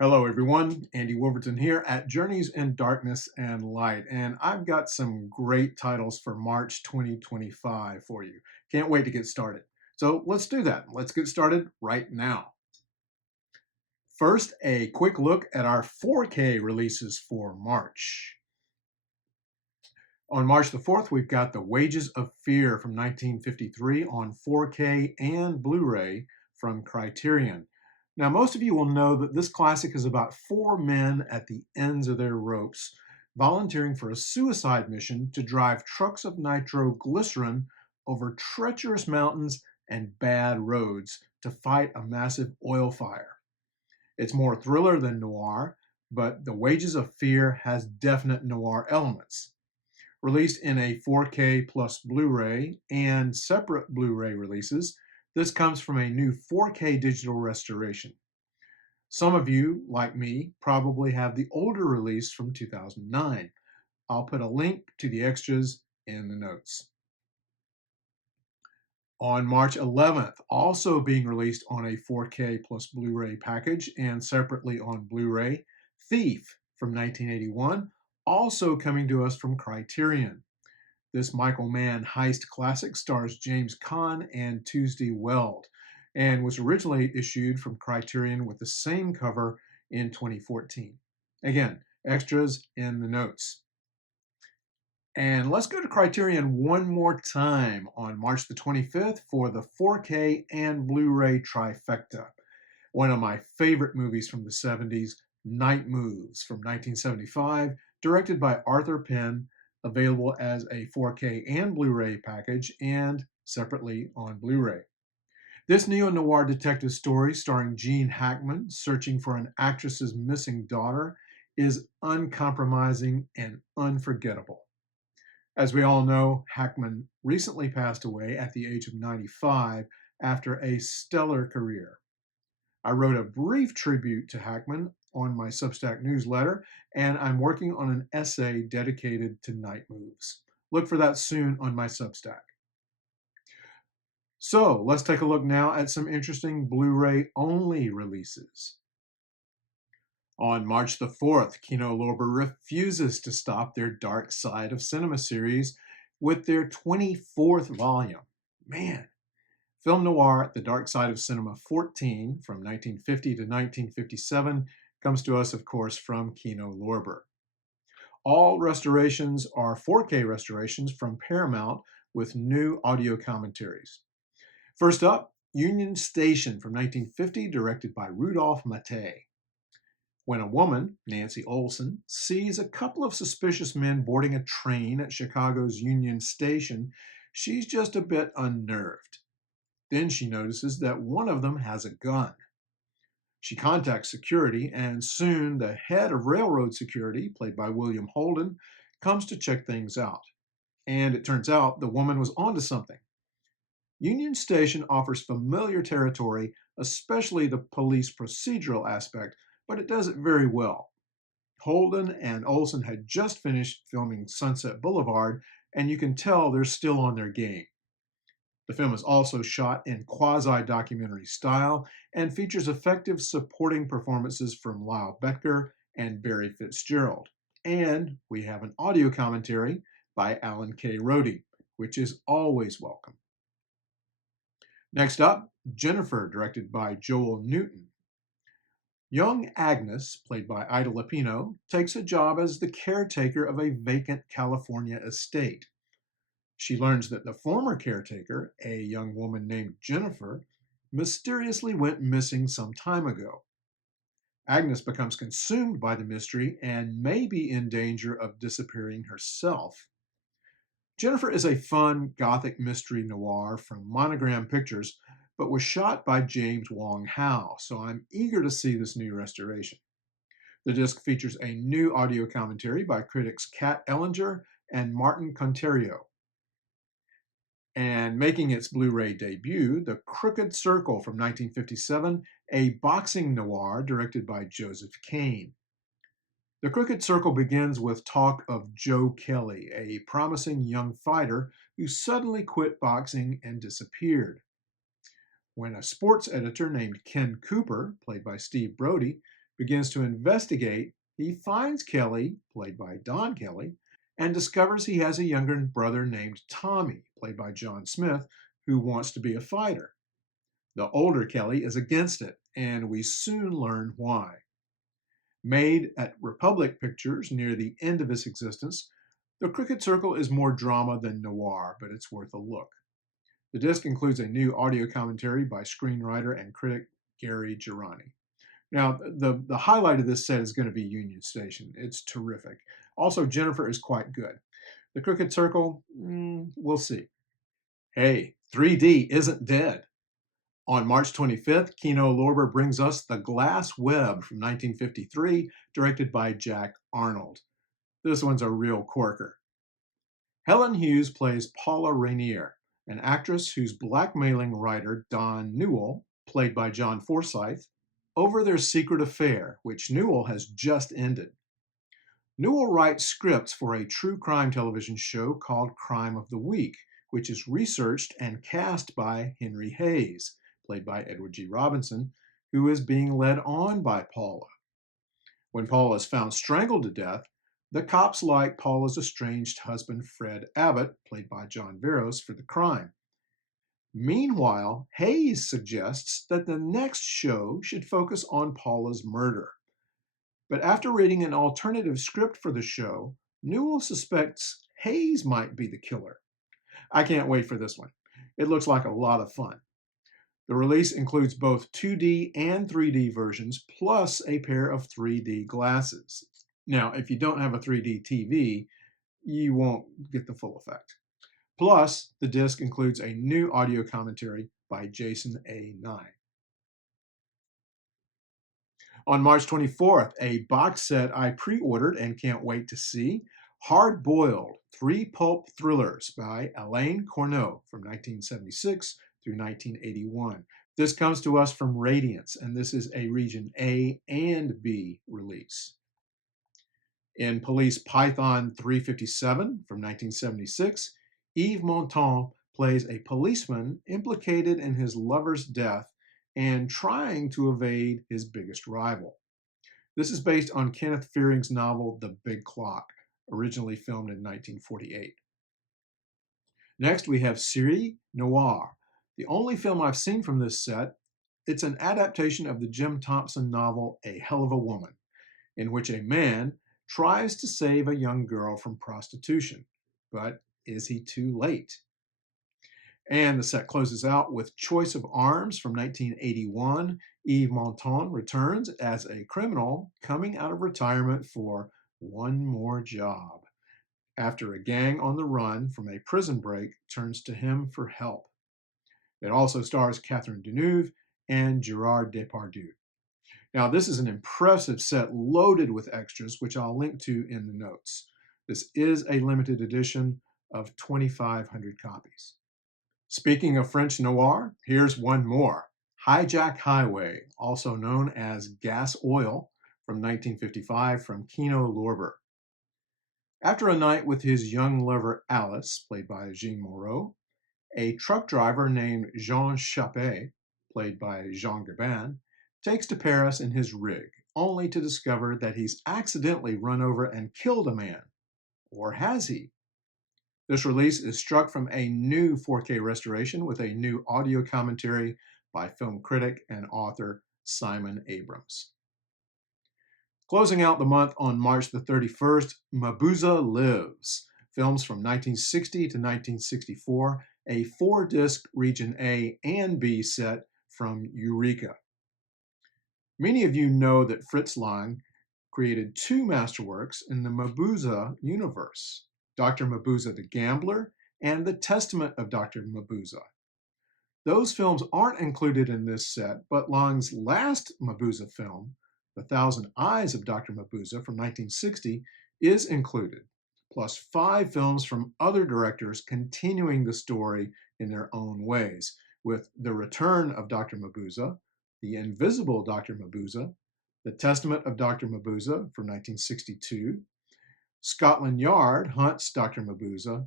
Hello, everyone. Andy Wolverton here at Journeys in Darkness and Light, and I've got some great titles for March 2025 for you. Can't wait to get started. So let's do that. Let's get started right now. First, a quick look at our 4K releases for March. On March the 4th, we've got The Wages of Fear from 1953 on 4K and Blu-ray from Criterion. Now, most of you will know that this classic is about four men at the ends of their ropes volunteering for a suicide mission to drive trucks of nitroglycerin over treacherous mountains and bad roads to fight a massive oil fire. It's more thriller than noir, but The Wages of Fear has definite noir elements. Released in a 4K plus Blu-ray and separate Blu-ray releases, this comes from a new 4K digital restoration. Some of you, like me, probably have the older release from 2009. I'll put a link to the extras in the notes. On March 11th, also being released on a 4K plus Blu-ray package and separately on Blu-ray, Thief from 1981, also coming to us from Criterion. This Michael Mann heist classic stars James Caan and Tuesday Weld and was originally issued from Criterion with the same cover in 2014. Again, extras in the notes. And let's go to Criterion one more time on March the 25th for the 4K and Blu-ray trifecta. One of my favorite movies from the 70s, Night Moves from 1975, directed by Arthur Penn, available as a 4K and Blu-ray package and separately on Blu-ray. This neo-noir detective story starring Gene Hackman searching for an actress's missing daughter is uncompromising and unforgettable. As we all know, Hackman recently passed away at the age of 95 after a stellar career. I wrote a brief tribute to Hackman on my Substack newsletter, and I'm working on an essay dedicated to Night Moves. Look for that soon on my Substack. So let's take a look now at some interesting Blu-ray only releases. On March the 4th, Kino Lorber refuses to stop their Dark Side of Cinema series with their 24th volume. Man, Film Noir, The Dark Side of Cinema 14 from 1950 to 1957 comes to us, of course, from Kino Lorber. All restorations are 4K restorations from Paramount with new audio commentaries. First up, Union Station from 1950, directed by Rudolph Maté. When a woman, Nancy Olson, sees a couple of suspicious men boarding a train at Chicago's Union Station, she's just a bit unnerved. Then she notices that one of them has a gun. She contacts security, and soon the head of railroad security, played by William Holden, comes to check things out. And it turns out the woman was onto something. Union Station offers familiar territory, especially the police procedural aspect, but it does it very well. Holden and Olson had just finished filming Sunset Boulevard, and you can tell they're still on their game. The film is also shot in quasi-documentary style and features effective supporting performances from Lyle Becker and Barry Fitzgerald. And we have an audio commentary by Alan K. Rohde, which is always welcome. Next up, Jennifer, directed by Joel Newton. Young Agnes, played by Ida Lupino, takes a job as the caretaker of a vacant California estate. She learns that the former caretaker, a young woman named Jennifer, mysteriously went missing some time ago. Agnes becomes consumed by the mystery and may be in danger of disappearing herself. Jennifer is a fun gothic mystery noir from Monogram Pictures, but was shot by James Wong Howe, so I'm eager to see this new restoration. The disc features a new audio commentary by critics Kat Ellinger and Martin Conterio. And making its Blu-ray debut, The Crooked Circle from 1957, a boxing noir directed by Joseph Kane. The Crooked Circle begins with talk of Joe Kelly, a promising young fighter who suddenly quit boxing and disappeared. When a sports editor named Ken Cooper, played by Steve Brody, begins to investigate, he finds Kelly, played by Don Kelly, and discovers he has a younger brother named Tommy, played by John Smith, who wants to be a fighter. The older Kelly is against it, and we soon learn why. Made at Republic Pictures near the end of its existence, The Crooked Circle is more drama than noir, but it's worth a look. The disc includes a new audio commentary by screenwriter and critic Gary Girani. Now, the highlight of this set is going to be Union Station. It's terrific. Also, Jennifer is quite good. The Crooked Circle, we'll see. Hey, 3D isn't dead. On March 25th, Kino Lorber brings us The Glass Web from 1953, directed by Jack Arnold. This one's a real corker. Helen Hughes plays Paula Rainier, an actress who's blackmailing writer Don Newell, played by John Forsythe, over their secret affair, which Newell has just ended. Newell writes scripts for a true crime television show called Crime of the Week, which is researched and cast by Henry Hayes, played by Edward G. Robinson, who is being led on by Paula. When Paula is found strangled to death, the cops like Paula's estranged husband Fred Abbott, played by John Veros, for the crime. Meanwhile, Hayes suggests that the next show should focus on Paula's murder. But after reading an alternative script for the show, Newell suspects Hayes might be the killer. I can't wait for this one. It looks like a lot of fun. The release includes both 2D and 3D versions, plus a pair of 3D glasses. Now, if you don't have a 3D TV, you won't get the full effect. Plus, the disc includes a new audio commentary by Jason A. Nye. On March 24th, a box set I pre-ordered and can't wait to see, Hardboiled, 3 pulp thrillers by Alain Corneau from 1976 through 1981. This comes to us from Radiance, and this is a Region A and B release. In Police Python 357 from 1976, Yves Montand plays a policeman implicated in his lover's death and trying to evade his biggest rival. This is based on Kenneth Fearing's novel The Big Clock, originally filmed in 1948. Next, we have Série Noire, the only film I've seen from this set. It's an adaptation of the Jim Thompson novel A Hell of a Woman, in which a man tries to save a young girl from prostitution, but is he too late? And the set closes out with Choice of Arms from 1981. Yves Montand returns as a criminal coming out of retirement for one more job, after a gang on the run from a prison break turns to him for help. It also stars Catherine Deneuve and Gerard Depardieu. Now, this is an impressive set loaded with extras, which I'll link to in the notes. This is a limited edition of 2,500 copies. Speaking of French noir, here's one more. Hijack Highway, also known as Gas Oil, from 1955 from Kino Lorber. After a night with his young lover Alice, played by Jean Moreau, a truck driver named Jean Chappé, played by Jean Gabin, takes to Paris in his rig, only to discover that he's accidentally run over and killed a man. Or has he? This release is struck from a new 4K restoration with a new audio commentary by film critic and author Simon Abrams. Closing out the month on March the 31st, Mabuza Lives, films from 1960 to 1964, a 4-disc Region A and B set from Eureka. Many of you know that Fritz Lang created 2 masterworks in the Mabuza universe, Dr. Mabuza the Gambler and The Testament of Dr. Mabuza. Those films aren't included in this set, but Lang's last Mabuza film, The Thousand Eyes of Dr. Mabuza from 1960, is included, plus 5 films from other directors continuing the story in their own ways, with The Return of Dr. Mabuza, The Invisible Dr. Mabuza, The Testament of Dr. Mabuza from 1962, Scotland Yard Hunts Dr. Mabuza,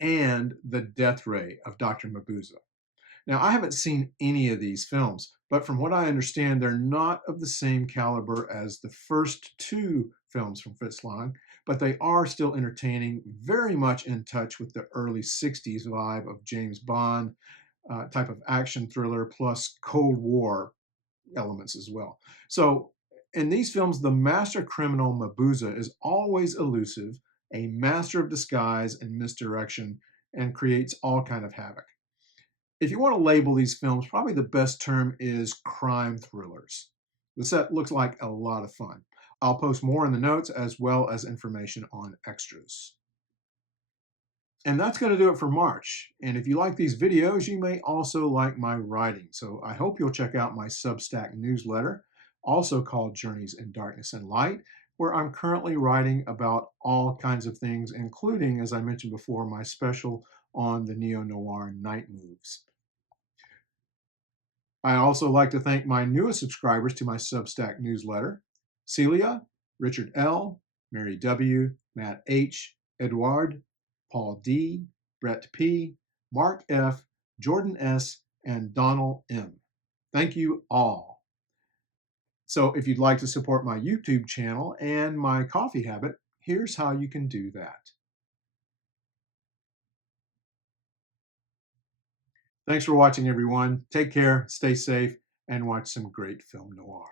and The Death Ray of Dr. Mabuza. Now, I haven't seen any of these films, but from what I understand, they're not of the same caliber as the first two films from Fritz Lang, but they are still entertaining, very much in touch with the early 60s vibe of James Bond type of action thriller plus Cold War elements as well. So in these films, the master criminal Mabuza is always elusive, a master of disguise and misdirection, and creates all kind of havoc. If you want to label these films, probably the best term is crime thrillers. The set looks like a lot of fun. I'll post more in the notes as well as information on extras. And that's going to do it for March. And if you like these videos, you may also like my writing. So I hope you'll check out my Substack newsletter, also called Journeys in Darkness and Light, where I'm currently writing about all kinds of things, including, as I mentioned before, my special on the neo-noir night moves. I also like to thank my newest subscribers to my Substack newsletter: Celia, Richard L., Mary W., Matt H., Edward, Paul D., Brett P., Mark F., Jordan S., and Donald M. Thank you all. So if you'd like to support my YouTube channel and my coffee habit, here's how you can do that. Thanks for watching, everyone. Take care, stay safe, and watch some great film noir.